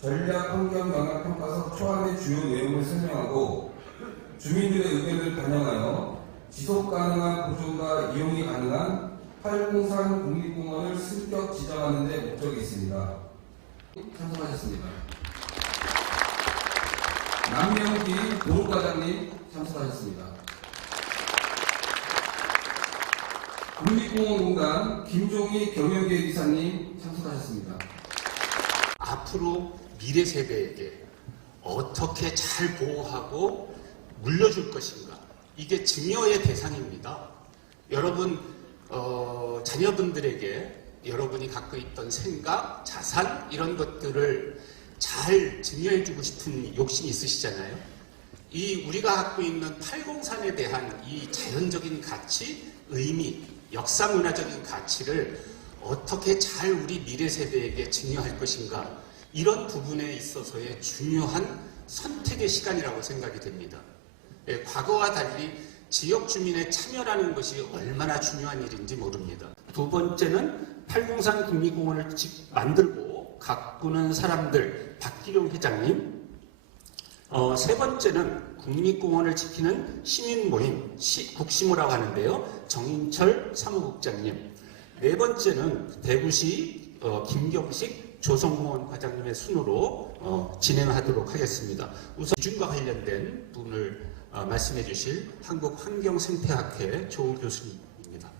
전략 환경 영향 평가서 초안의 주요 내용을 설명하고 주민들의 의견을 반영하여 지속 가능한 보존과 이용이 가능한 팔공산 국립공원을 승격 지정하는 데 목적이 있습니다. 참석하셨습니다. 남명기 도로과장님 참석하셨습니다. 국립공원공단 김종희 경영계획 이사님 참석하셨습니다. 앞으로 미래 세대에게 어떻게 잘 보호하고 물려줄 것인가 이게 증여의 대상입니다. 여러분 어, 자녀분들에게 여러분이 갖고 있던 생각, 자산 이런 것들을 잘 증여해주고 싶은 욕심이 있으시잖아요. 이 우리가 갖고 있는 팔공산에 대한 이 자연적인 가치, 의미, 역사문화적인 가치를 어떻게 잘 우리 미래 세대에게 증여할 것인가 이런 부분에 있어서의 중요한 선택의 시간이라고 생각이 됩니다. 예, 과거와 달리 지역 주민의 참여라는 것이 얼마나 중요한 일인지 모릅니다. 두 번째는 팔공산 국립공원을 직- 만들고 가꾸는 사람들 박기룡 회장님. 어, 세 번째는 국립공원을 지키는 시민 모임 시- 국시모라고 하는데요. 정인철 사무국장님. 네 번째는 대구시 어, 김경식 조성공원 과장님의 순으로 어, 진행하도록 하겠습니다. 우선 기준과 관련된 부분을 어, 말씀해 주실 한국환경생태학회 조 교수님입니다.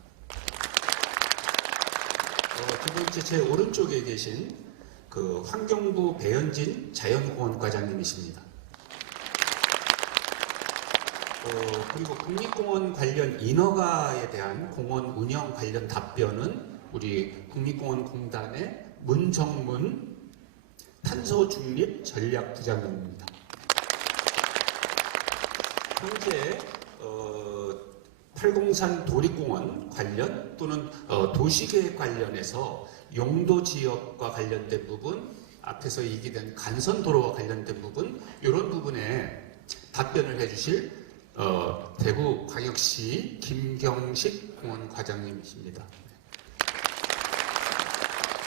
어, 두 번째 제 오른쪽에 계신 그 환경부 배현진 자연공원 과장님이십니다. 어, 그리고 국립공원 관련 인허가에 대한 공원 운영 관련 답변은 우리 국립공원 공단의 문정문 탄소 중립 전략 부장님입니다. 현재 어, 팔공산 도립공원 관련 또는 어, 도시계획 관련해서 용도 지역과 관련된 부분 앞에서 얘기된 간선도로와 관련된 부분 이런 부분에 답변을 해주실 어, 대구광역시 김경식 공원 과장님이십니다.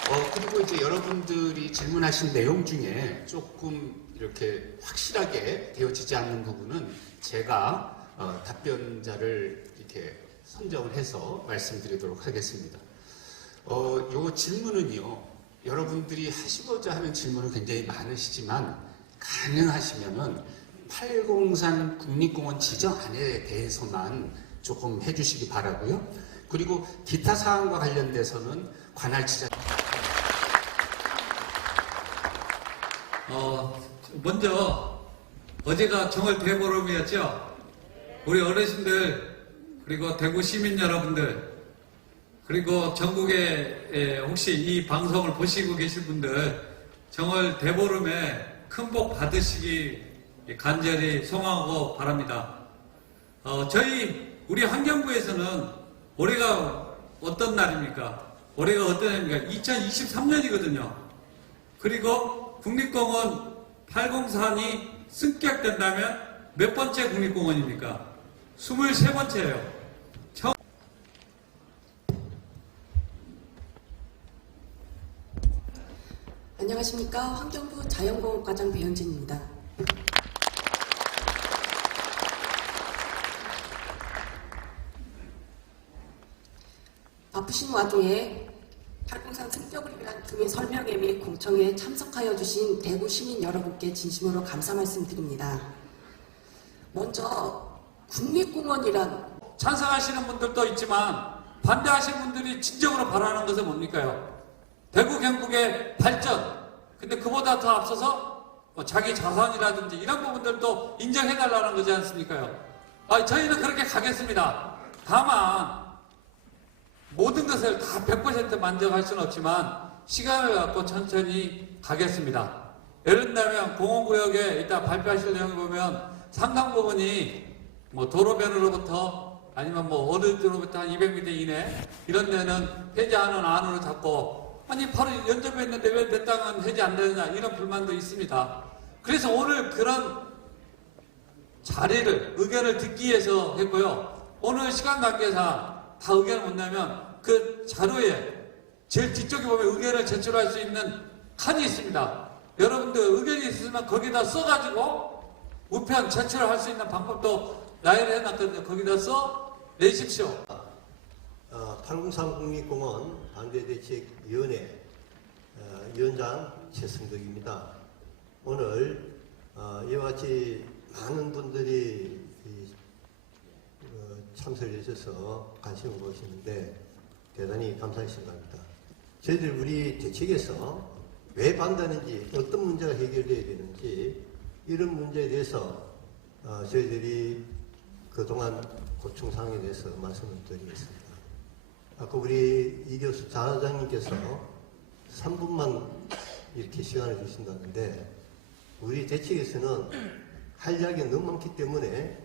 어, 그리고 이제 여러분들이 질문하신 내용 중에 조금 이렇게 확실하게 되어지지 않는 부분은 제가 어, 답변자를 이렇게 선정을 해서 말씀드리도록 하겠습니다. 어, 요 질문은요, 여러분들이 하시고자 하는 질문은 굉장히 많으시지만, 가능하시면은 팔공산 국립공원 지정 안에 대해서만 조금 해주시기 바라고요. 그리고 기타 사항과 관련돼서는 관할 지자 어, 먼저 어제가 정월 대보름이었죠. 우리 어르신들 그리고 대구 시민 여러분들 그리고 전국에 에, 혹시 이 방송을 보시고 계신 분들 정월 대보름에 큰 복 받으시기 간절히 소망하고 바랍니다. 어, 저희 우리 환경부에서는 올해가 어떤 날입니까? 올해가 어떤 날입니까? 2023년이거든요. 그리고 국립공원 803이 승격된다면 몇 번째 국립공원입니까? 23번째예요. 안녕하십니까 환경부 자연공업과장 배현진입니다. 바쁘신 와중에 주민 설명회 및 공청회에 참석하여 주신 대구 시민 여러분께 진심으로 감사 말씀드립니다. 먼저 국립공원이란 찬성하시는 분들도 있지만 반대하시는 분들이 진정으로 바라는 것은 뭡니까요? 대구 경북의 발전. 근데 그보다 더 앞서서 뭐 자기 자산이라든지 이런 부분들도 인정해달라는 거지 않습니까요? 아, 저희는 그렇게 가겠습니다. 다만 모든 것을 다 100% 만족할 수는 없지만 시간을 갖고 천천히 가겠습니다. 예를 들면 공원구역에 이따 발표하실 내용을 보면 상당 부분이 뭐 도로변으로부터 아니면 뭐 어른들로부터 한 200m 이내 이런 데는 해제하는 안으로 잡고 아니 바로 연접해 있는데 왜 내 땅은 해제 안 되느냐 이런 불만도 있습니다. 그래서 오늘 그런 자리를 의견을 듣기 위해서 했고요. 오늘 시간 관계상 다 의견을 못 내면 그 자료에 제일 뒤쪽에 보면 의견을 제출할 수 있는 칸이 있습니다. 여러분들 의견이 있으면 거기다 써가지고 우편 제출할 수 있는 방법도 나열해 놨거든요. 거기다 써 내십시오. 어, 803 국립공원 반대대책위원회 어, 위원장 최승덕입니다. 오늘 어, 이와 같이 많은 분들이 이, 어, 참석해 주셔서 관심을 보시는데 대단히 감사의 생각입니다. 저희들 우리 대책에서 왜 반대하는지 어떤 문제가 해결돼야 되는지 이런 문제에 대해서 어, 저희들이 그동안 고충 사항에 대해서 말씀을 드리겠습니다. 아까 우리 이 교수 자장님께서 3분만 이렇게 시간을 주신다는데 우리 대책에서는 할 이야기가 너무 많기 때문에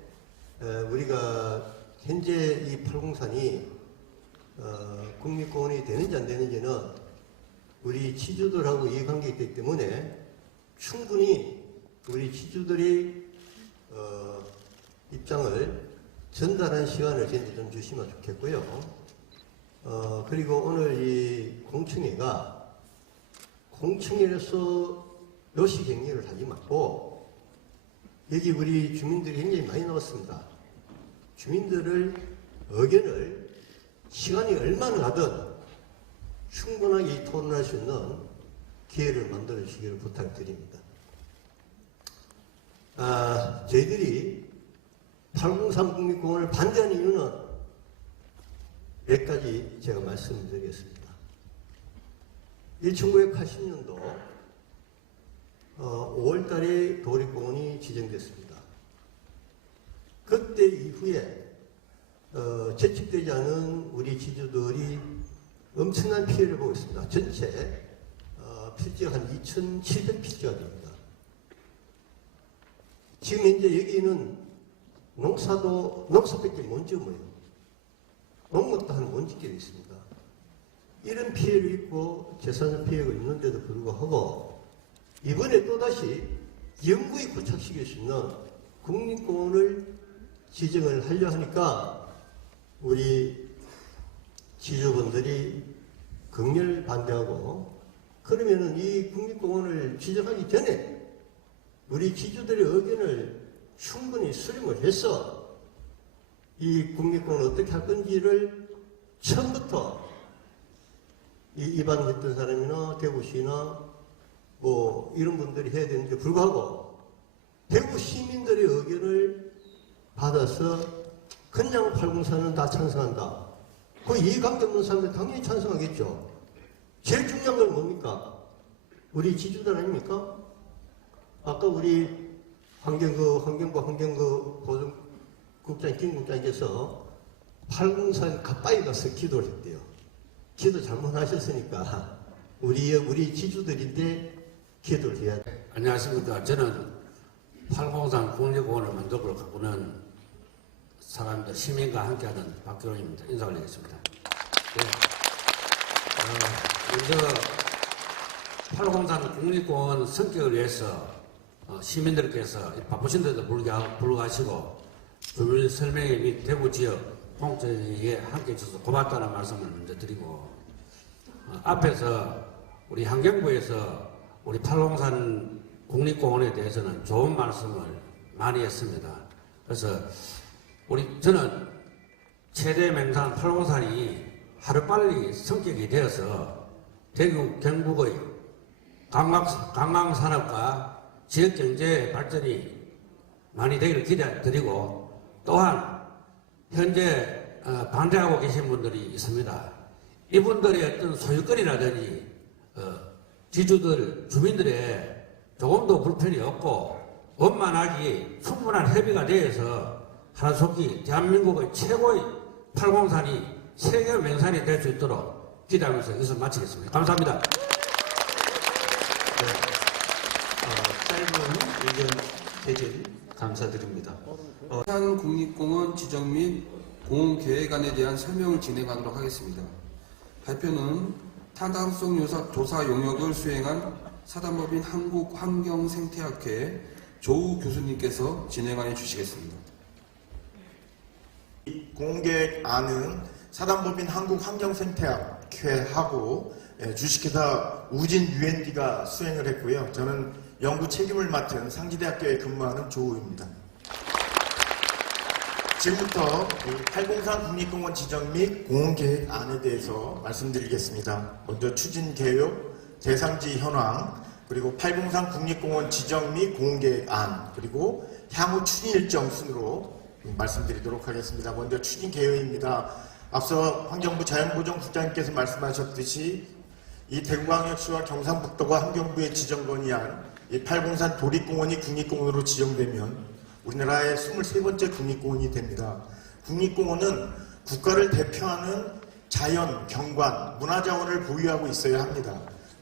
어, 우리가 현재 이 팔공산이 어, 국립공원이 되는지 안 되는지는 우리 지주들하고 이해관계가 있기 때문에 충분히 우리 지주들이 어, 입장을 전달하는 시간을 저희들 좀 주시면 좋겠고요. 어, 그리고 오늘 이 공청회가 공청회로서 요시 격리를 하지 말고 여기 우리 주민들이 굉장히 많이 나왔습니다. 주민들을 의견을 시간이 얼마나 가든 충분하게 토론할 수 있는 기회를 만들어 주시기를 부탁드립니다. 아, 저희들이 803 국립공원을 반대하는 이유는 몇 가지 제가 말씀드리겠습니다. 1980년도 어, 5월 달에 도립공원이 지정됐습니다. 그때 이후에 어, 재집되지 않은 우리 지주들이 엄청난 피해를 보고 있습니다. 전체 어, 필지가 한 2,700필지가 됩니다. 지금 현재 여기는 농사도 농사밖에 못 지어요. 농목도 한 되어 있습니다. 이런 피해를 입고 재산 피해가 있는데도 불구하고 이번에 또다시 영구히 고착시킬 수 있는 국립공원을 지정을 하려 하니까 우리 지주분들이 극렬 반대하고 그러면은 이 국립공원을 지정하기 전에 우리 지주들의 의견을 충분히 수렴을 해서 이 국립공원을 어떻게 할 건지를 처음부터 이 입안했던 사람이나 대구시나 뭐 이런 분들이 해야 되는데 불구하고 대구 시민들의 의견을 받아서 그냥 팔공사는 다 찬성한다. 그 이해관계 없는 사람들 당연히 찬성하겠죠. 제일 중요한 건 뭡니까? 우리 지주들 아닙니까? 아까 우리 환경부, 환경부, 환경부 보존국장, 김국장께서 팔공산 가까이 가서 기도를 했대요. 기도 잘못하셨으니까 우리, 우리 지주들인데 기도를 해야 돼. 안녕하십니까. 저는 팔공산 국립공원을 만들고 가꾸는 사람들, 시민과 함께하는 박교롱입니다. 인사 올리겠습니다. 네. 어, 먼저 팔공산 국립공원 성격을 위해서 어, 시민들께서 바쁘신데도 불구하- 불구하시고 주민 설명회 및 대구 지역 공청회에 함께 해주셔서 고맙다는 말씀을 먼저 드리고 어, 앞에서 우리 환경부에서 우리 팔공산 국립공원에 대해서는 좋은 말씀을 많이 했습니다. 그래서 우리 저는 최대 맹산 팔공산이 하루빨리 성격이 되어서 대구 경북의 관광, 관광산업과 지역경제 발전이 많이 되기를 기대드리고 또한 현재 어, 반대하고 계신 분들이 있습니다. 이분들의 어떤 소유권이라든지 어, 지주들 주민들의 조금도 불편이 없고 원만하기 충분한 협의가 되어서 하나속히 대한민국의 최고의 팔공산이 세계 명산이 될 수 있도록 기대하면서 이것을 마치겠습니다. 감사합니다. 어, 짧은 의견 개진 감사드립니다. 산 국립공원 지정 및 공원 계획안에 대한 설명을 진행하도록 하겠습니다. 발표는 타당성 요사, 조사 용역을 수행한 사단법인 한국환경생태학회 조우 교수님께서 진행하여 주시겠습니다. 공개안은 사단법인 한국환경생태학 박회하고 예, 주식회사 우진 UND가 수행을 했고요. 저는 연구 책임을 맡은 상지대학교에 근무하는 조우입니다. 지금부터 이803 국립공원 지정 및 공원계획안에 대해서 말씀드리겠습니다. 먼저 추진 계획, 대상지 현황, 그리고 803 국립공원 지정 및 공원계획안, 그리고 향후 추진 일정 순으로 말씀드리도록 하겠습니다. 먼저 추진 계획입니다. 앞서 환경부 자연보전국장님께서 말씀하셨듯이 이 대구광역시와 경상북도가 환경부에 지정 건의한 이803 도립공원이 국립공원으로 지정되면 우리나라의 23번째 국립공원이 됩니다. 국립공원은 국가를 대표하는 자연, 경관, 문화자원을 보유하고 있어야 합니다.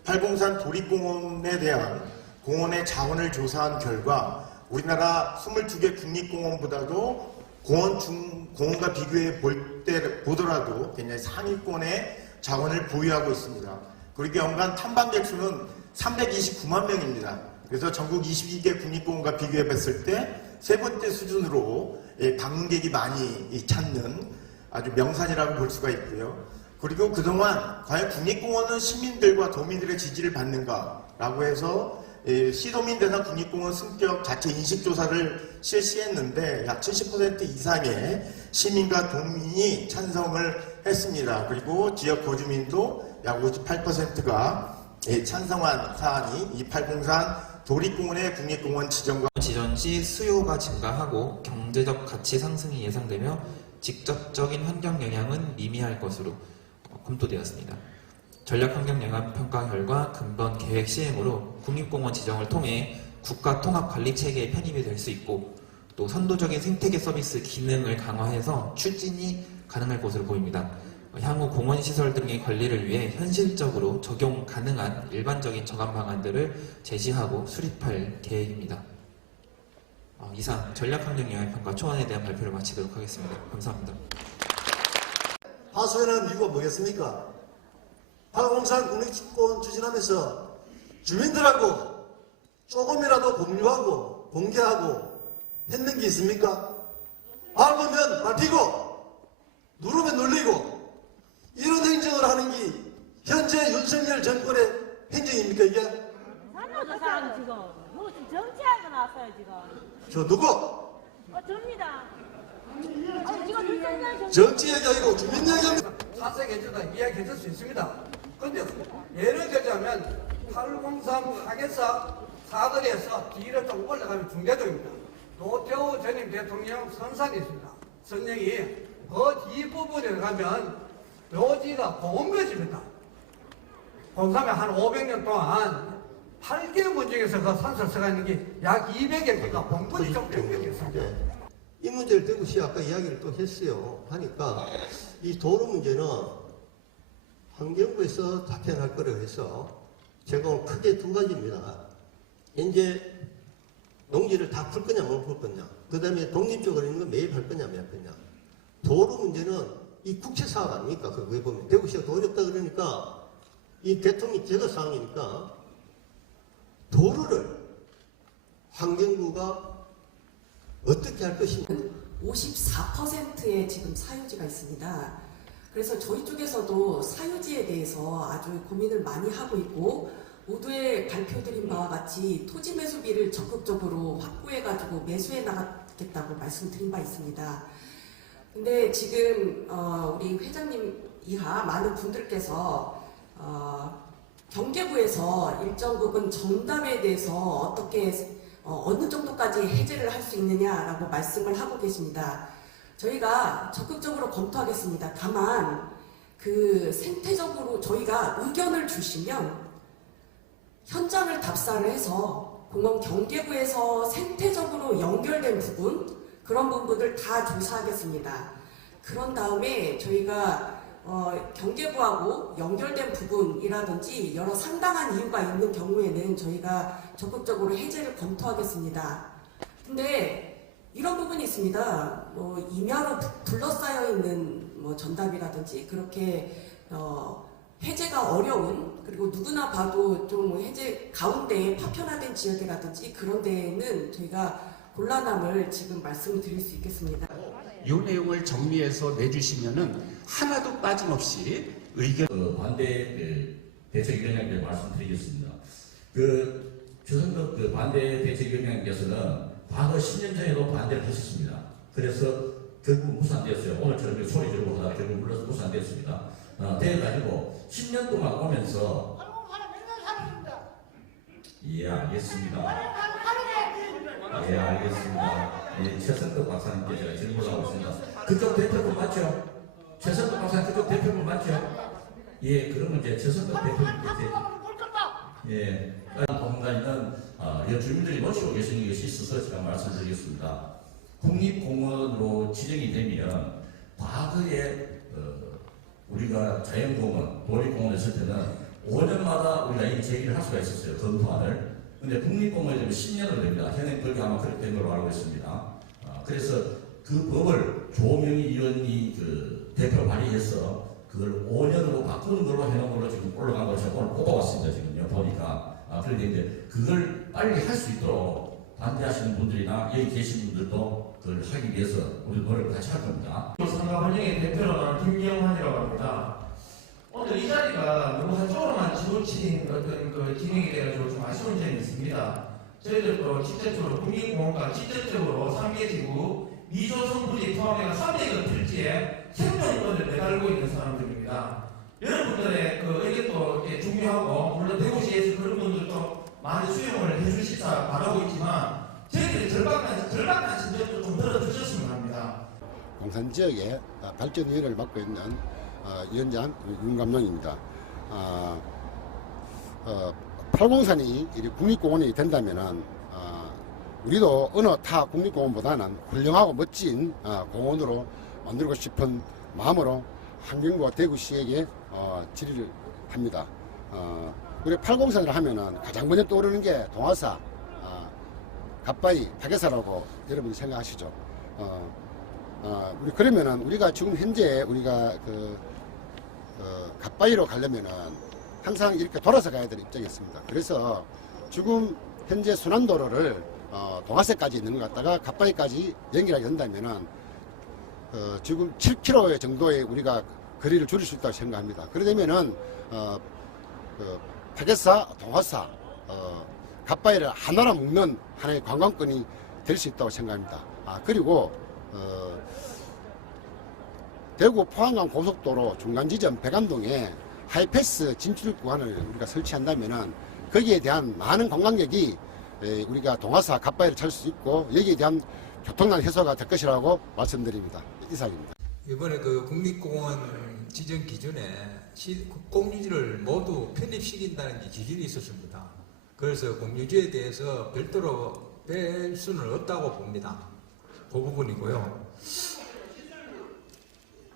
803 도립공원에 대한 공원의 자원을 조사한 결과 우리나라 22개 국립공원보다도 공원 중, 공원과 비교해 볼 때, 보더라도 굉장히 상위권의 자원을 보유하고 있습니다. 그리고 연간 탐방객 수는 329만 명입니다. 그래서 전국 22개 국립공원과 비교해 봤을 때 세 번째 수준으로 예, 방문객이 많이 이 찾는 아주 명산이라고 볼 수가 있고요. 그리고 그동안 과연 국립공원은 시민들과 도민들의 지지를 받는가라고 해서 예, 시도민 대상 국립공원 승격 자체 인식 조사를 실시했는데 약 70% 이상의 시민과 도민이 찬성을 했습니다. 그리고 지역 거주민도 약 58%가 예, 찬성한 사안이 이 803 도립공원의 국립공원 지정과 지정 시 수요가 증가하고 경제적 가치 상승이 예상되며 직접적인 환경 영향은 미미할 것으로 어, 검토되었습니다. 전략 환경 영향 평가 결과 근본 계획 시행으로 국립공원 지정을 통해 국가 통합 관리 체계에 편입이 될 수 있고 또 선도적인 생태계 서비스 기능을 강화해서 추진이 가능할 것으로 보입니다. 어, 향후 공원 시설 등의 관리를 위해 현실적으로 적용 가능한 일반적인 정한 방안들을 제시하고 수립할 계획입니다. 어, 이상 전략환경 영향평가 초안에 대한 발표를 마치도록 하겠습니다. 감사합니다. 하소연한 이유가 뭐겠습니까? 화공산 국립공원 추진하면서 주민들하고 조금이라도 공유하고 공개하고 했는 게 있습니까? 밟으면 밟히고 누르면 눌리고 이런 행정을 하는 게 현재 윤석열 정권의 행정입니까 이게? 산노조 사람 지금 이거 지금 정치하고 나왔어요 지금 저 누구? 어 접니다 어, 지금 윤석열 정 정치 얘기하고 주민 얘기합니다. 사색 해주다 이야기해줄 수 있습니다. 근데 예를 들자면 803 하계사 사거리에서 뒤로 좀 올라가면 중대도입니다. 노태우 전임 대통령 선산이 있습니다. 선령이 그 뒷부분에 가면 묘지가 보험묘지입니다. 공삼에 한 500년 동안 8개 문중에서 그 산설 써가 있는 게 약 200여 개가 본분이 좀 변경됐습니다. 이 문제를 대구시 아까 이야기를 또 했어요. 하니까 이 도로 문제는 환경부에서 답변할 거라고 해서 제가 크게 두 가지입니다. 이제 농지를 다 풀 거냐 못 풀 거냐. 그 다음에 독립적으로 있는 거 매입할 거냐 매입할 거냐. 도로 문제는 이 국채 사업 아닙니까? 그거에 보면 대구시가 돈이 없다 그러니까 이 대통령이 제거 사항이니까 도로를 환경부가 어떻게 할 것이냐. 54%의 지금 사유지가 있습니다. 그래서 저희 쪽에서도 사유지에 대해서 아주 고민을 많이 하고 있고 모두에 발표드린 바와 같이 토지 매수비를 적극적으로 확보해가지고 매수해 나가겠다고 말씀드린 바 있습니다. 근데 지금 어, 우리 회장님 이하 많은 분들께서 어, 경계부에서 일정 부분 정답에 대해서 어떻게 어, 어느 정도까지 해제를 할 수 있느냐라고 말씀을 하고 계십니다. 저희가 적극적으로 검토하겠습니다. 다만 그 생태적으로 저희가 의견을 주시면 현장을 답사를 해서 공원 경계부에서 생태적으로 연결된 부분 그런 부분들 다 조사하겠습니다. 그런 다음에 저희가 어, 경계부하고 연결된 부분이라든지 여러 상당한 이유가 있는 경우에는 저희가 적극적으로 해제를 검토하겠습니다. 근데 이런 부분이 있습니다. 뭐 임야로 둘러싸여 있는 뭐 전답이라든지 그렇게 어, 해제가 어려운 그리고 누구나 봐도 좀 해제 가운데에 파편화된 지역이라든지 그런 데에는 저희가 곤란함을 지금 말씀드릴 수 있겠습니다. 이 내용을 정리해서 내주시면은 하나도 빠짐없이 의견 그 반대 그 대책 위원장께 말씀드리겠습니다. 그 조선급 그 반대 대책 위원장께서는 과거 10년 전에도 반대를 하셨습니다. 그래서 결국 무산되었어요. 오늘처럼 소리 지르고 하다가 결국 물러서 무산되었습니다. 어, 돼가지고 10년 동안 오면서 예 알겠습니다. 예 알겠습니다. 예, 최선급 박사님께 제가 질문을 하고 있습니다. 그쪽 대표분 맞죠? 최선급 박사님 그쪽 대표분 맞죠? 예, 그러면 이제 최선급 대표님께서 예, 공간에는 어, 여 주민들이 놓치고 계시는 것이 있어서 제가 말씀드리겠습니다. 국립공원으로 지정이 되면 과거에 어, 우리가 자연공원, 도립공원 했을 때는 5년마다 우리가 이 제기를 할 수가 있었어요. 검토안을. 근데 국립공원이 되면 10년을 됩니다. 현행 법이 아마 그렇게 된 걸로 알고 있습니다. 아, 그래서 그 법을 조명희 의원이 그 대표 발의해서 그걸 5년으로 바꾸는 걸로 해놓은 걸로 지금 올라간 걸 제가 오늘 뽑아왔습니다. 지금요, 보니까. 아, 그런데 이제 그걸 빨리 할 수 있도록 반대하시는 분들이나 여기 계신 분들도 그걸 하기 위해서 우리 노력을 같이 할 겁니다. 상가환영의 대표로는 김경환이라고 합니다. 오늘 이 자리가 너무 한쪽으로만 지도친 어떤 그 진행이 돼가지고 좀 아쉬운 점이 있습니다. 저희들도 직접적으로 국립공원과 직접적으로 3개 지구 미조선 부지 포함해가 300여 필지에 생존권을 내달고 있는 사람들입니다. 여러분들의 그 의견도 중요하고 물론 대구시에서 그런 분들도 많이 수용을 해주시자 바라고 있지만 저희들이 절박한 절박한 심정도 좀 들어주셨으면 합니다. 공산 지역의 어, 발전위원회를 맡고 있는 어, 위원장 윤감룡입니다. 어, 어, 팔공산이 이 국립공원이 된다면은 어, 우리도 어느 타 국립공원보다는 훌륭하고 멋진 어, 공원으로 만들고 싶은 마음으로 환경부와 대구시에게 어, 질의를 합니다. 어, 우리 팔공산을 하면은 가장 먼저 떠오르는 게 동화사, 어, 갓바위, 박예사라고 여러분이 생각하시죠. 어, 어, 우리 그러면은 우리가 지금 현재 우리가 그 어, 갓바위로 가려면은 항상 이렇게 돌아서 가야 될 입장이었습니다. 그래서 지금 현재 순환도로를 어, 동화세까지 있는 것 같다가 갓바위까지 연결하게 된다면은 어, 지금 7km 정도의 우리가 거리를 줄일 수 있다고 생각합니다. 그러려면은 어, 그 파괴사, 동화사, 어, 갓바위를 하나로 묶는 하나의 관광권이 될 수 있다고 생각합니다. 아 그리고 어, 대구 포항간 고속도로 중간 지점 백암동에 하이패스 진출 구간을 우리가 설치한다면은 거기에 대한 많은 관광객이 에, 우리가 동화사 갓바위를 찾을 수 있고 여기에 대한 교통난 해소가 될 것이라고 말씀드립니다. 이상입니다. 이번에 그 국립공원 지정 기준에 시- 공유지를 모두 편입시킨다는 게 기준이 있었습니다. 그래서 공유지에 대해서 별도로 뺄 수는 없다고 봅니다. 그 부분이고요.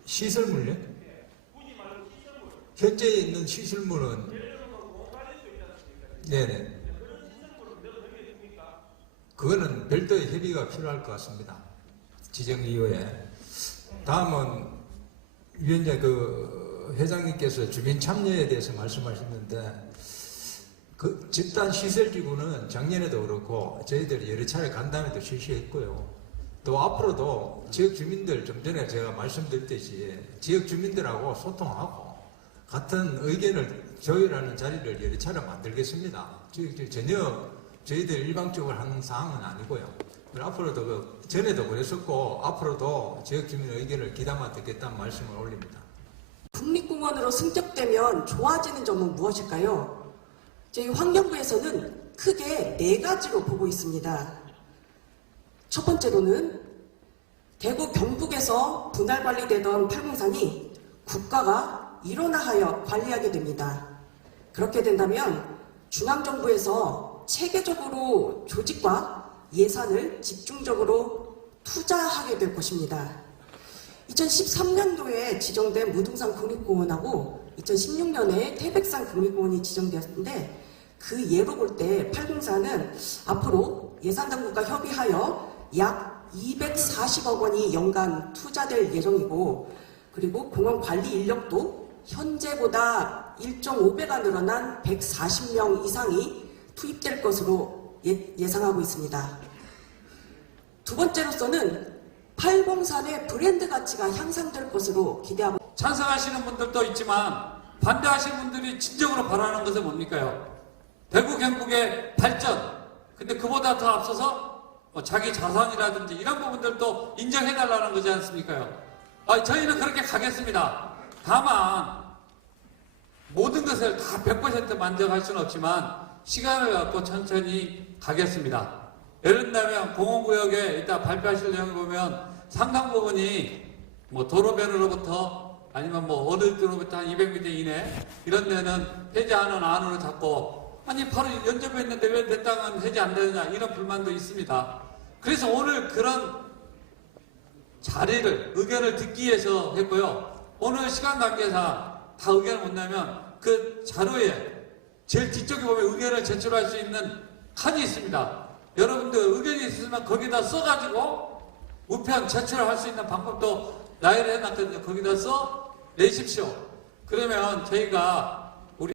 시설물요? 현재 있는 시설물은 네네. 그거는 별도의 협의가 필요할 것 같습니다. 지정 이후에. 다음은 위원장 그 회장님께서 주민 참여에 대해서 말씀하셨는데 그 집단 시설 기구는 작년에도 그렇고 저희들이 여러 차례 간담회도 실시했고요. 또 앞으로도 지역 주민들 좀 전에 제가 말씀드렸듯이 지역 주민들하고 소통하고 같은 의견을 조율하는 자리를 여러 차례 만들겠습니다. 저- 전혀 저희들 일방적으로 하는 사항은 아니고요. 앞으로도 그 전에도 그랬었고 앞으로도 지역 주민 의견을 귀담아 듣겠다는 말씀을 올립니다. 국립공원으로 승격되면 좋아지는 점은 무엇일까요? 저희 환경부에서는 크게 네 가지로 보고 있습니다. 첫 번째로는 대구 경북에서 분할 관리되던 팔공산이 국가가 일원화하여 관리하게 됩니다. 그렇게 된다면 중앙정부에서 체계적으로 조직과 예산을 집중적으로 투자하게 될 것입니다. 2013년도에 지정된 무등산 국립공원하고 2016년에 태백산 국립공원이 지정되었는데 그 예로 볼때 팔공산은 앞으로 예산당국과 협의하여 약 240억 원이 연간 투자될 예정이고 그리고 공원 관리 인력도 현재보다 1.5배가 늘어난 140명 이상이 투입될 것으로 예, 예상하고 있습니다. 두 번째로서는 팔공산의 브랜드 가치가 향상될 것으로 기대하고 찬성하시는 분들도 있지만 반대하시는 분들이 진정으로 바라는 것은 뭡니까요? 대구 경북의 발전. 근데 그보다 더 앞서서 뭐 자기 자산이라든지 이런 부분들도 인정해달라는 거지 않습니까요? 아, 저희는 그렇게 가겠습니다. 다만 모든 것을 다 100% 만족할 수는 없지만 시간을 갖고 천천히 가겠습니다. 예를 들면 공원구역에 이따 발표하실 내용을 보면 상당 부분이 뭐 도로변으로부터 아니면 뭐 어딜로부터 한 200m 이내 이런 데는 해제하는 안으로 잡고 아니 바로 연접해 있는데 왜 내 땅은 해제 안 되느냐 이런 불만도 있습니다. 그래서 오늘 그런 자리를 의견을 듣기 위해서 했고요. 오늘 시간 관계상 다 의견을 못 내면 그 자료에 제일 뒤쪽에 보면 의견을 제출할 수 있는 칸이 있습니다. 여러분들 의견이 있으면 거기다 써가지고 우편 제출할 수 있는 방법도 나열해 놨거든요. 거기다 써 내십시오. 그러면 저희가